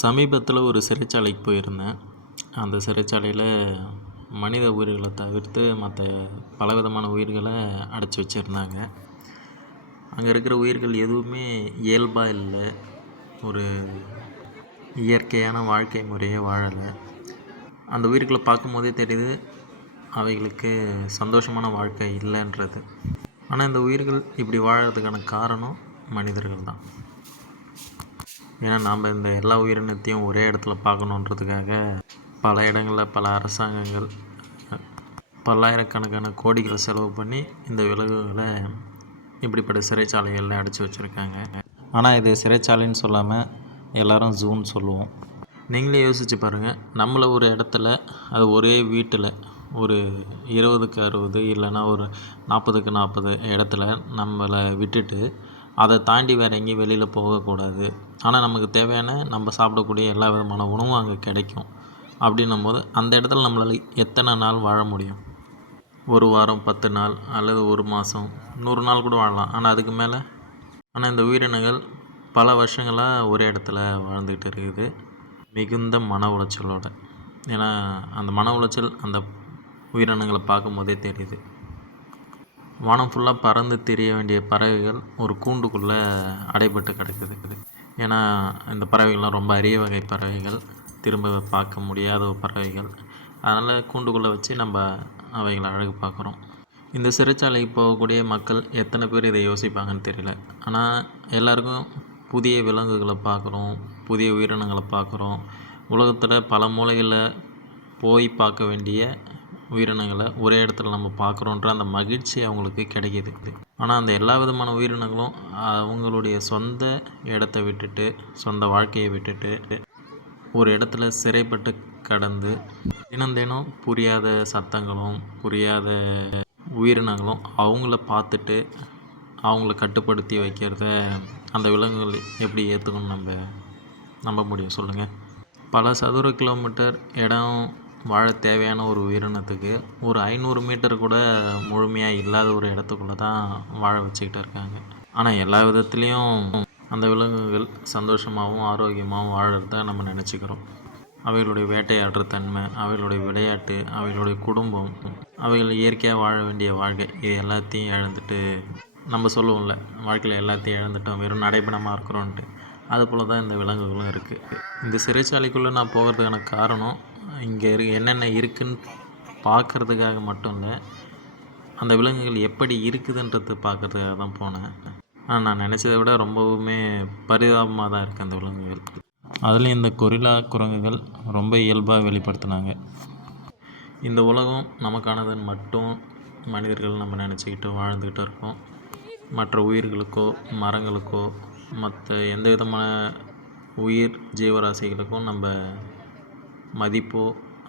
சமீபத்தில் ஒரு சிறைச்சாலைக்கு போயிருந்தேன். அந்த சிறைச்சாலையில் மனித உயிர்களை தவிர்த்து மற்ற பலவிதமான உயிர்களை அடைச்சி வச்சுருந்தாங்க. அங்கே இருக்கிற உயிர்கள் எதுவுமே இயல்பாக இல்லை, ஒரு இயற்கையான வாழ்க்கை முறையே வாழலை. அந்த உயிர்களை பார்க்கும்போதே தெரியுது அவைகளுக்கு சந்தோஷமான வாழ்க்கை இல்லைன்றது. ஆனால் இந்த உயிர்கள் இப்படி வாழறதுக்கான காரணம் மனிதர்கள் தான். ஏன்னா நாம் இந்த எல்லா உயிரினத்தையும் ஒரே இடத்துல பார்க்கணுன்றதுக்காக பல இடங்களில் பல அரசாங்கங்கள் பல்லாயிரக்கணக்கான கோடிகளை செலவு பண்ணி இந்த விலங்குகளை இப்படிப்பட்ட சிறைச்சாலைகளில் அடைச்சி வச்சுருக்காங்க. ஆனால் இது சிறைச்சாலைன்னு சொல்லாமல் எல்லோரும் ஜூன்னு சொல்லுவோம். நீங்களே யோசித்து பாருங்கள், நம்மளை ஒரு இடத்துல, அது ஒரே வீட்டில் ஒரு 20க்கு 60 இல்லைன்னா ஒரு 40க்கு 40 இடத்துல நம்மளை விட்டுட்டு அதை தாண்டி வேறு எங்கேயும் வெளியில் போகக்கூடாது. ஆனால் நமக்கு தேவையான நம்ம சாப்பிடக்கூடிய எல்லா விதமான உணவும் அங்கே கிடைக்கும். அப்படின்னும் போது அந்த இடத்துல நம்மளால் எத்தனை நாள் வாழ முடியும்? ஒரு வாரம், 10 நாள் அல்லது ஒரு மாதம், 100 நாள் கூட வாழலாம். ஆனால் அதுக்கு மேலே இந்த உயிரினங்கள் பல வருஷங்களாக ஒரே இடத்துல வாழ்ந்துக்கிட்டு இருக்குது, மிகுந்த மன உளைச்சலோடு. ஏன்னா அந்த மன உளைச்சல் அந்த உயிரினங்களை பார்க்கும்போதே தெரியுது. வானம் ஃபுல்லாக பறந்து திரிய வேண்டிய பறவைகள் ஒரு கூண்டுக்குள்ளே அடைபட்டு கிடக்குது. ஏன்னா இந்த பறவைகள்லாம் ரொம்ப அரிய வகை பறவைகள், திரும்ப பார்க்க முடியாத பறவைகள். அதனால் கூண்டுக்குள்ளே வச்சு நம்ம அவைகளை அழகு பார்க்குறோம். இந்த சிறைச்சாலைக்கு போகக்கூடிய மக்கள் எத்தனை பேர் இதை யோசிப்பாங்கன்னு தெரியல. ஆனால் எல்லாருக்கும் புதிய விலங்குகளை பார்க்குறோம், புதிய உயிரினங்களை பார்க்குறோம். உலகத்தில் பல மூலைகளில் போய் பார்க்க வேண்டிய உயிரினங்களை ஒரே இடத்துல நம்ம பார்க்குறோன்ற அந்த மகிழ்ச்சி அவங்களுக்கு கிடைக்கிது. ஆனால் அந்த எல்லா விதமான உயிரினங்களும் அவங்களுடைய சொந்த இடத்த விட்டுட்டு, சொந்த வாழ்க்கையை விட்டுட்டு ஒரு இடத்துல சிறைப்பட்டு கடந்து தினம் புரியாத சத்தங்களும் புரியாத உயிரினங்களும் அவங்கள பார்த்துட்டு அவங்கள கட்டுப்படுத்தி வைக்கிறத அந்த விலங்குகள் எப்படி ஏற்றுக்கணும்னு நம்ப முடியும் சொல்லுங்கள்? பல சதுர கிலோமீட்டர் இடம் வாழ தேவையான ஒரு உயிரினத்துக்கு ஒரு 500 மீட்டர் கூட முழுமையாக இல்லாத ஒரு இடத்துக்குள்ளே தான் வாழ வச்சுக்கிட்டு இருக்காங்க. ஆனால் எல்லா விதத்துலேயும் அந்த விலங்குகள் சந்தோஷமாகவும் ஆரோக்கியமாகவும் வாழறத நம்ம நினச்சிக்கிறோம். அவைகளுடைய வேட்டையாடுற தன்மை, அவைகளுடைய விளையாட்டு, அவைகளுடைய குடும்பம், அவைகள் இயற்கையாக வாழ வேண்டிய வாழ்க்கை, இது எல்லாத்தையும் இழந்துட்டு நம்ம சொல்லுவோம்ல, வாழ்க்கையில் எல்லாத்தையும் இழந்துட்டோம், வெறும் நடைபெணமாக இருக்கிறோன்ட்டு. அதுபோல் தான் இந்த விலங்குகளும் இருக்குது. இந்த சிறைச்சாலைக்குள்ளே நான் போகிறதுக்கான காரணம் இங்கே என்னென்ன இருக்குதுன்னு பார்க்குறதுக்காக மட்டும் இல்லை, அந்த விலங்குகள் எப்படி இருக்குதுன்றது பார்க்குறதுக்காக தான் போனேன். ஆனால் நான் நினச்சதை விட ரொம்பவுமே பரிதாபமாக தான் இருக்குது அந்த விலங்குகள். அதுலேயும் இந்த கொரில்லா குரங்குகள் ரொம்ப இயல்பாக வெளிப்படுத்தினாங்க. இந்த உலகம் நமக்கானதுன்னு மட்டும் மனிதர்கள் நம்ம நினச்சிக்கிட்டு வாழ்ந்துக்கிட்டு இருக்கோம். மற்ற உயிர்களுக்கோ மரங்களுக்கோ மற்ற எந்த விதமான உயிர் ஜீவராசிகளுக்கும் நம்ம மதிப்போ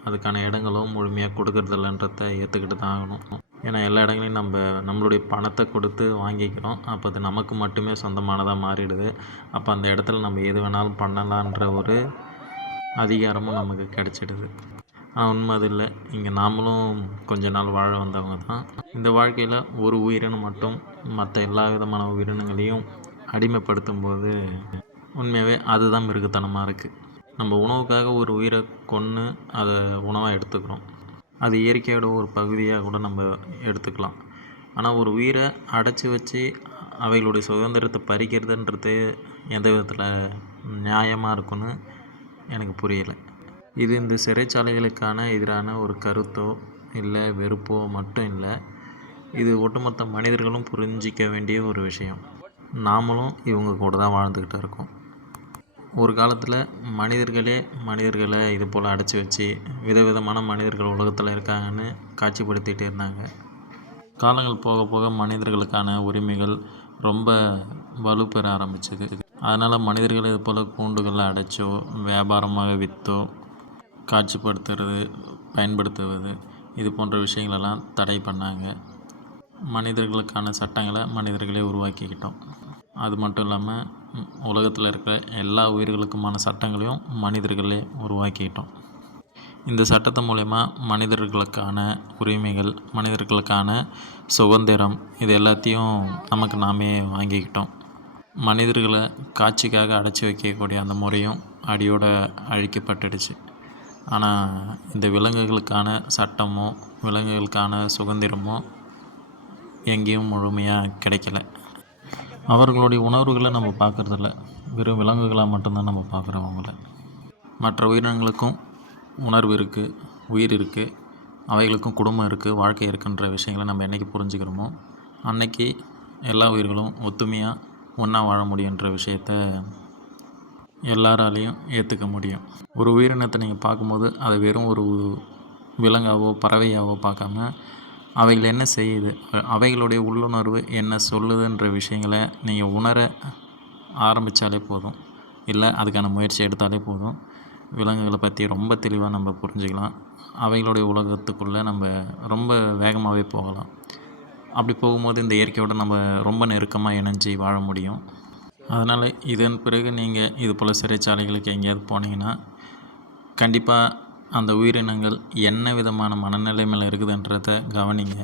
அதுக்கான இடங்களோ முழுமையாக கொடுக்கறதில்லன்றதை ஏற்றுக்கிட்டு தான் ஆகணும். ஏன்னா எல்லா இடங்களையும் நம்மளுடைய பணத்தை கொடுத்து வாங்கிக்கிறோம். அப்போ அது நமக்கு மட்டுமே சொந்தமானதாக மாறிடுது. அப்போ அந்த இடத்துல நம்ம எது வேணாலும் பண்ணலான்ற ஒரு அதிகாரமும் நமக்கு கிடச்சிடுது. ஆனால் உண்மை அது இல்லை. இங்கே நாமளும் கொஞ்ச நாள் வாழ வந்தவங்க தான். இந்த வாழ்க்கையில் ஒரு உயிரினம் மட்டும் மற்ற எல்லா விதமான உயிரினங்களையும் அடிமைப்படுத்தும் போது உண்மையாகவே அதுதான் மிருகத்தனமாக இருக்குது. நம்ம உணவுக்காக ஒரு உயிரை கொன்று அதை உணவாக எடுத்துக்கிறோம். அது இயற்கையோட ஒரு பகுதியாக கூட நம்ம எடுத்துக்கலாம். ஆனால் ஒரு உயிரை அடைச்சி வச்சு அவைகளுடைய சுதந்திரத்தை பறிக்கிறதுன்றது எந்த விதத்தில் நியாயமாக இருக்குன்னு எனக்கு புரியலை. இது இந்த சிறைச்சாலைகளுக்கான எதிரான ஒரு கருத்தோ இல்லை வெறுப்போ மட்டும் இல்லை, இது ஒட்டுமொத்த மனிதர்களும் புரிஞ்சிக்க வேண்டிய ஒரு விஷயம். நாமளும் இவங்க கூட தான் வாழ்ந்துக்கிட்டு இருக்கோம். ஒரு காலத்தில் மனிதர்களை இது போல் அடைச்சி வச்சு விதவிதமான மனிதர்கள் உலகத்தில் இருக்காங்கன்னு காட்சிப்படுத்திகிட்டு இருந்தாங்க. காலங்கள் போக போக மனிதர்களுக்கான உரிமைகள் ரொம்ப வலுப்பெற ஆரம்பிச்சது. அதனால் மனிதர்கள் இது போல் கூண்டுகளில் அடைச்சோ வியாபாரமாக விற்றோ காட்சிப்படுத்துறது, பயன்படுத்துவது, இது போன்ற விஷயங்களெல்லாம் தடை பண்ணாங்க. மனிதர்களுக்கான சட்டங்களை மனிதர்களே உருவாக்கிக்கிட்டோம். அது மட்டும் இல்லாமல் உலகத்தில் இருக்கிற எல்லா உயிர்களுக்குமான சட்டங்களையும் மனிதர்களே உருவாக்கிக்கிட்டோம். இந்த சட்டத்து மூலயமா மனிதர்களுக்கான உரிமைகள், மனிதர்களுக்கான சுதந்திரம், இது எல்லாத்தையும் நமக்கு நாமே வாங்கிக்கிட்டோம். மனிதர்களை காட்சிக்காக அடைச்சி வைக்கக்கூடிய அந்த முறையும் அடியோட அழிக்கப்பட்டுடுச்சு. ஆனால் இந்த விலங்குகளுக்கான சட்டமோ விலங்குகளுக்கான சுதந்திரமோ எங்கேயும் முழுமையாக கிடைக்கல. அவர்களுடைய உணர்வுகளை நம்ம பார்க்குறதில்ல, வெறும் விலங்குகளாக மட்டும்தான் நம்ம பார்க்குறோம் அவங்கள. மற்ற உயிரினங்களுக்கும் உணர்வு இருக்குது, உயிர் இருக்குது, அவைகளுக்கும் குடும்பம் இருக்குது, வாழ்க்கை இருக்குன்ற விஷயங்களை நம்ம என்றைக்கு புரிஞ்சுக்கிறோமோ அன்னைக்கு எல்லா உயிர்களும் ஒத்துமையாக ஒன்றா வாழ முடியுன்ற விஷயத்த எல்லாராலையும் ஏற்றுக்க முடியும். ஒரு உயிரினத்தை நீங்கள் பார்க்கும்போது அதை வெறும் ஒரு விலங்காவோ பறவையாவோ பார்க்காம அவைகள் என்ன செய்யுது, அவைகளுடைய உள்ளுணர்வு என்ன சொல்லுதுன்ற விஷயங்களை நீங்கள் உணர ஆரம்பித்தாலே போதும், இல்லை அதுக்கான முயற்சி எடுத்தாலே போதும், விலங்குகளை பற்றி ரொம்ப தெளிவாக நம்ம புரிஞ்சுக்கலாம். அவைகளுடைய உலகத்துக்குள்ளே நம்ம ரொம்ப வேகமாகவே போகலாம். அப்படி போகும்போது இந்த இயற்கையோடு நம்ம ரொம்ப நெருக்கமாக இணைஞ்சி வாழ முடியும். அதனால் இதன் பிறகு நீங்கள் இது போல் சிறைச்சாலைகளுக்கு எங்கேயாவது போனீங்கன்னா கண்டிப்பாக அந்த உயிரினங்கள் என்ன விதமான மனநிலைமையில் இருக்குதுன்றதை கவனிங்க.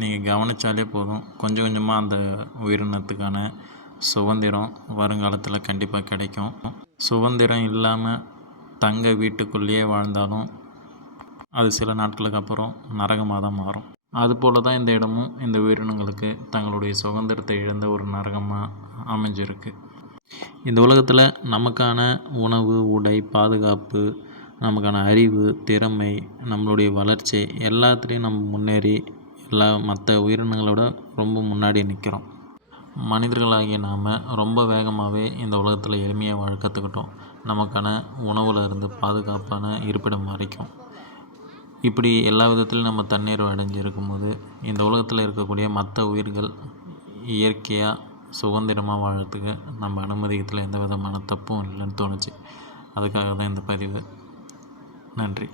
நீங்கள் கவனித்தாலே போதும், கொஞ்சம் கொஞ்சமாக அந்த உயிரினத்துக்கான சுதந்திரம் வருங்காலத்தில் கண்டிப்பாக கிடைக்கும். சுதந்திரம் இல்லாமல் தங்க வீட்டுக்குள்ளேயே வாழ்ந்தாலும் அது சில நாட்களுக்கு அப்புறம் நரகமாக தான் மாறும். அதுபோல் தான் இந்த இடமும் இந்த உயிரினங்களுக்கு தங்களுடைய சுதந்திரத்தை இழந்த ஒரு நரகமாக அமைஞ்சிருக்கு. இந்த உலகத்தில் நமக்கான உணவு, உடை, பாதுகாப்பு, நமக்கான அறிவு, திறமை, நம்மளுடைய வளர்ச்சி எல்லாத்துலேயும் நம்ம முன்னேறி மற்ற உயிரினங்களோட ரொம்ப முன்னாடி நிற்கிறோம். மனிதர்களாகிய நாம் ரொம்ப வேகமாகவே இந்த உலகத்தில் எளிமையாக வாழ கற்றுக்கிட்டோம். நமக்கான உணவில் இருந்து பாதுகாப்பான இருப்பிடம் வரைக்கும் இப்படி எல்லா விதத்துலையும் நம்ம தண்ணீர் அடைஞ்சிருக்கும் போது இந்த உலகத்தில் இருக்கக்கூடிய மற்ற உயிர்கள் இயற்கையாக சுதந்திரமாக வாழறதுக்கு நம்ம அனுமதிக்கிறதுல எந்த விதமான தப்பும் இல்லைன்னு தோணுச்சு. அதுக்காக தான் இந்த பதிவு. நன்றி.